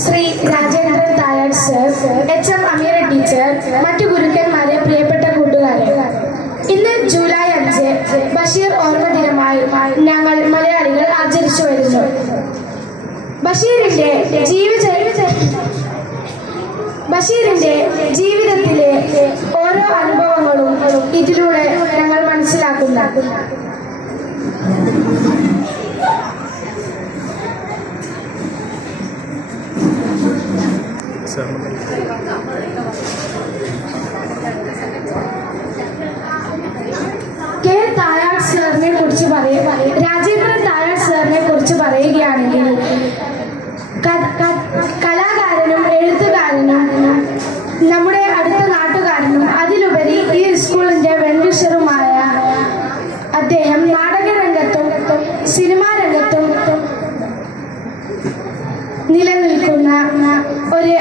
Shri Rajendran തായർ sir H M Ameera teacher മറ്റു ഗുരുക്കന്മാരെ പ്രിയപ്പെട്ട കൂട്ടുകാരെ. ഇന്ന് ജൂലൈ അഞ്ച് ബഷീർ ഓർമ്മ ദിനമായി ഞങ്ങൾ മലയാളികൾ ആചരിച്ചു വരുന്നു. ബഷീറിന്റെ ജീവിത ബഷീറിന്റെ ജീവിതത്തിലെ ഓരോ അനുഭവങ്ങളും ഇതിലൂടെ ഞങ്ങൾ മനസ്സിലാക്കുന്നു. കെ തായാർ സാറിനെ കുറിച്ച് പറയ രാജേന്ദ്രൻ തായാർ സാറിനെ കുറിച്ച് പറയുകയാണെങ്കിൽ കലാകാരനും എഴുത്തുകാരനും നമ്മുടെ അടുത്ത നാട്ടുകാരനും അതിലുപരി ഈ സ്കൂളിന്റെ വെൻഡിഷറുമായ അദ്ദേഹം നിലനിൽക്കുന്ന ഒരു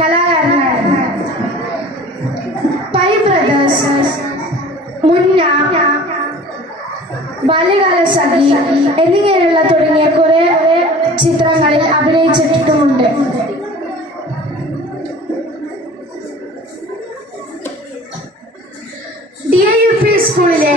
കലാകാരനായിരുന്നു. പൈ ബ്രദേഴ്സ് മുന്ന ബാല്യകാല സഖി എന്നിങ്ങനെയുള്ള തുടങ്ങിയ കുറെ ചിത്രങ്ങളിൽ അഭിനയിച്ചിട്ടുമുണ്ട്. ഡി ഐ യു പി സ്കൂളിലെ